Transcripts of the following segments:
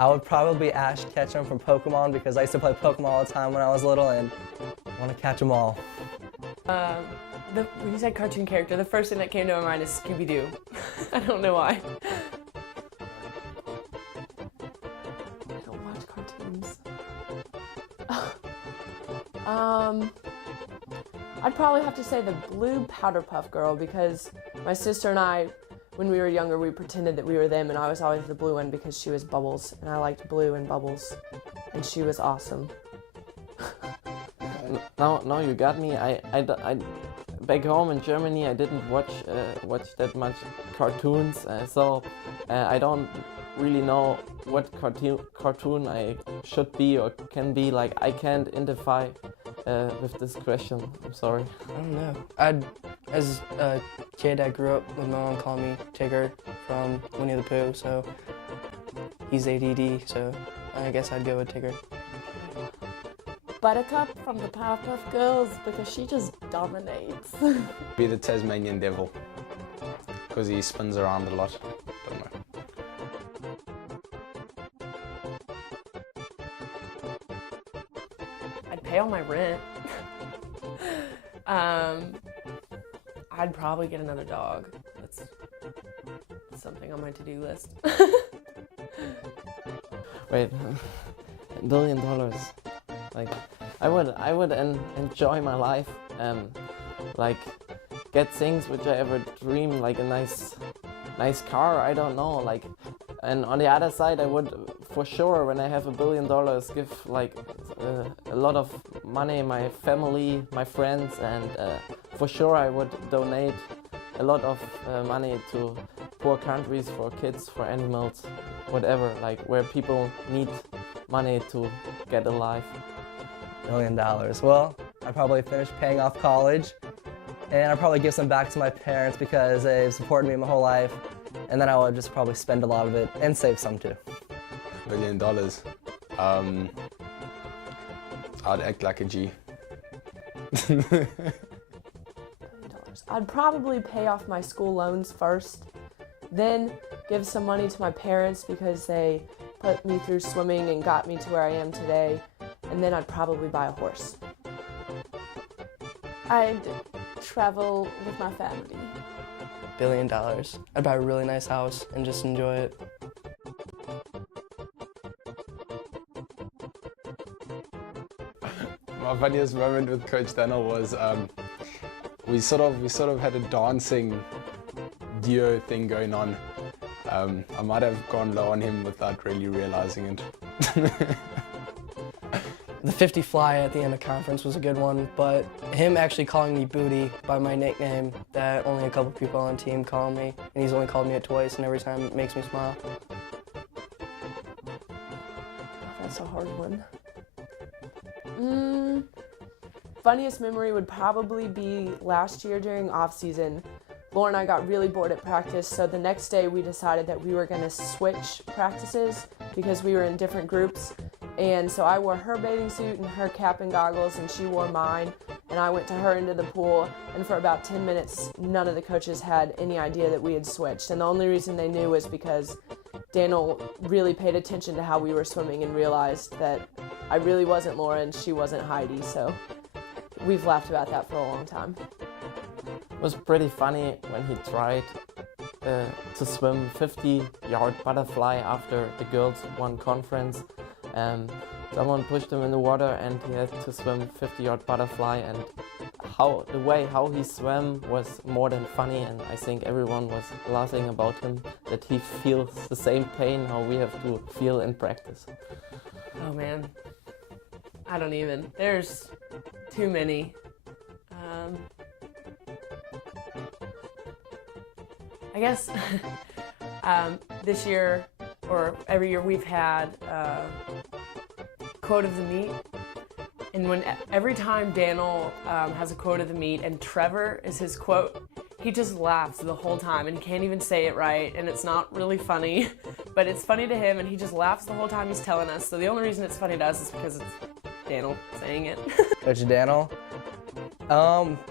I would probably Ash Ketchum from Pokemon because I used to play Pokemon all the time when I was little and I want to catch them all. When you said cartoon character, the first thing that came to my mind is Scooby-Doo. I don't know why. I don't watch cartoons. I'd probably have to say the blue Powder Puff Girl because my sister and I, when we were younger, we pretended that we were them and I was always the blue one because she was Bubbles and I liked blue and Bubbles and she was awesome. Now you got me. I back home in Germany I didn't watch that much cartoons, so I don't really know what cartoon I should be or can be. Like I can't identify with this question. I'm sorry. I don't know. As a kid, I grew up with my mom calling me Tigger from Winnie the Pooh, so he's ADD, so I guess I'd go with Tigger. Buttercup from the Powerpuff Girls because she just dominates. Be the Tasmanian Devil because he spins around a lot. Don't know. I'd pay all my rent. I'd probably get another dog. That's something on my to-do list. Wait, $1 billion. Like, I would enjoy my life and like get things which I ever dream, like a nice car. I don't know, like, and on the other side, I would for sure when I have $1 billion give like a lot of money, my family, my friends, and for sure I would donate a lot of money to poor countries, for kids, for animals, whatever, like where people need money to get alive. $1 million. Well, I'd probably finish paying off college and I'd probably give some back to my parents because they've supported me my whole life, and then I would just probably spend a lot of it and save some too. $1 billion. I'd act like a G. I'd probably pay off my school loans first, then give some money to my parents because they put me through swimming and got me to where I am today, and then I'd probably buy a horse. I'd travel with my family. $1 billion. I'd buy a really nice house and just enjoy it. My funniest moment with Coach Daniel was we sort of had a dancing duo thing going on. I might have gone low on him without really realizing it. The 50 fly at the end of conference was a good one, but him actually calling me Booty by my nickname that only a couple people on the team call me, and he's only called me it twice, and every time it makes me smile. That's a hard one. Funniest memory would probably be last year during off season. Laura and I got really bored at practice, so the next day we decided that we were going to switch practices because we were in different groups. And so I wore her bathing suit and her cap and goggles, and she wore mine, and I went to her into the pool, and for about 10 minutes none of the coaches had any idea that we had switched, and the only reason they knew was because Daniel really paid attention to how we were swimming and realized that I really wasn't Laura and she wasn't Heidi, so we've laughed about that for a long time. It was pretty funny when he tried to swim 50-yard butterfly after the girls won conference. Someone pushed him in the water and he had to swim 50-yard butterfly, and the way he swam was more than funny, and I think everyone was laughing about him, that he feels the same pain how we have to feel in practice. Oh man, I don't even. There's too many. I guess this year or every year we've had quote of the meet, and every time Daniel has a quote of the meet and Trevor is his quote, he just laughs the whole time and he can't even say it right, and it's not really funny, but it's funny to him and he just laughs the whole time he's telling us. So the only reason it's funny to us is because it's Daniel saying it. Coach Daniel.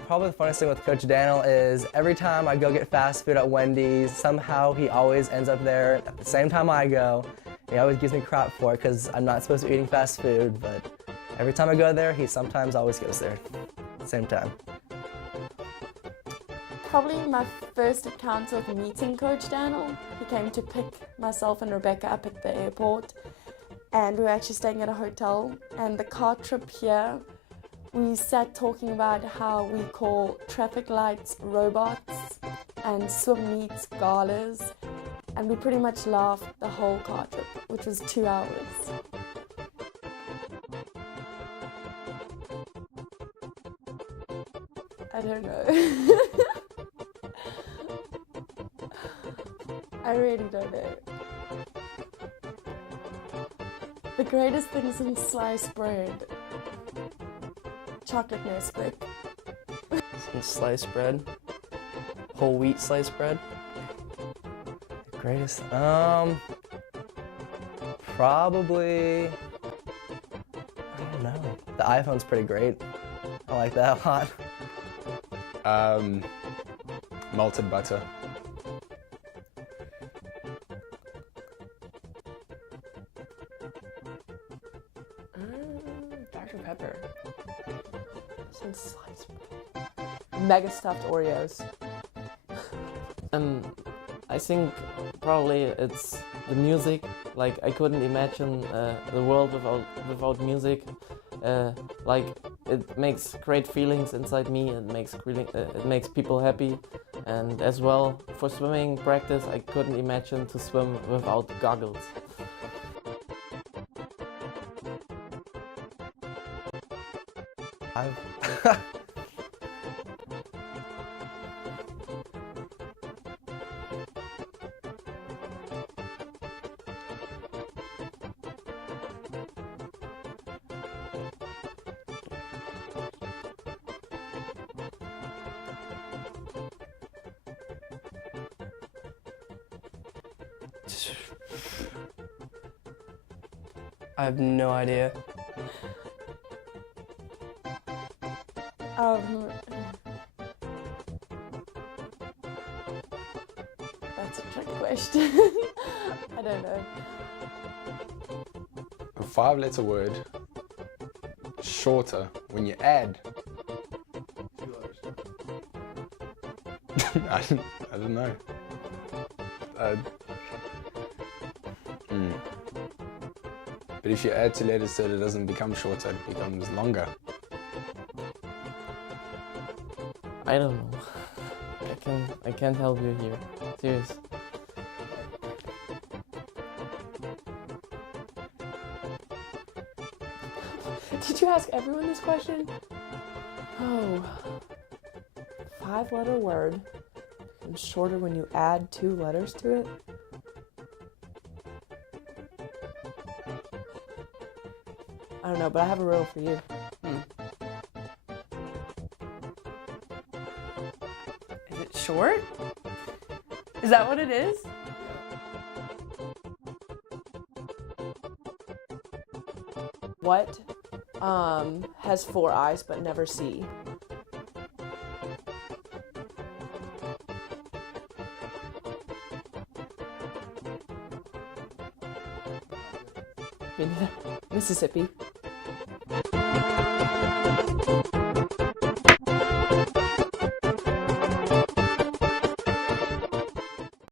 Probably the funniest thing with Coach Daniel is every time I go get fast food at Wendy's, somehow he always ends up there at the same time I go, He always gives me crap for it because I'm not supposed to be eating fast food, but every time I go there, he sometimes always goes there at the same time. Probably my first encounter of meeting Coach Daniel. He came to pick myself and Rebecca up at the airport, and we were actually staying at a hotel. And the car trip here, we sat talking about how we call traffic lights robots and swim meets galas, and we pretty much laughed the whole car trip, which was 2 hours. I don't know. I really don't know. The greatest things in sliced bread. Chocolate Nesquik. Some sliced bread. Whole wheat sliced bread. Greatest, probably, I don't know. The iPhone's pretty great. I like that a lot. Melted butter. Dr. Pepper. Some sliced bread. Mega stuffed Oreos. I think probably it's the music. Like I couldn't imagine the world without music. Like it makes great feelings inside me. It makes people happy, and as well for swimming practice, I couldn't imagine to swim without goggles. I have no idea. That's a trick question. I don't know. A 5-letter word, shorter when you add. 2 letters. I don't know. But if you add 2 letters so it doesn't become shorter, it becomes longer. I don't know. I can't help you here. Serious. Did you ask everyone this question? Oh. 5-letter word. Becomes shorter when you add 2 letters to it. I don't know, but I have a riddle for you. Is it short? Is that what it is? What has 4 eyes but never see? Mississippi.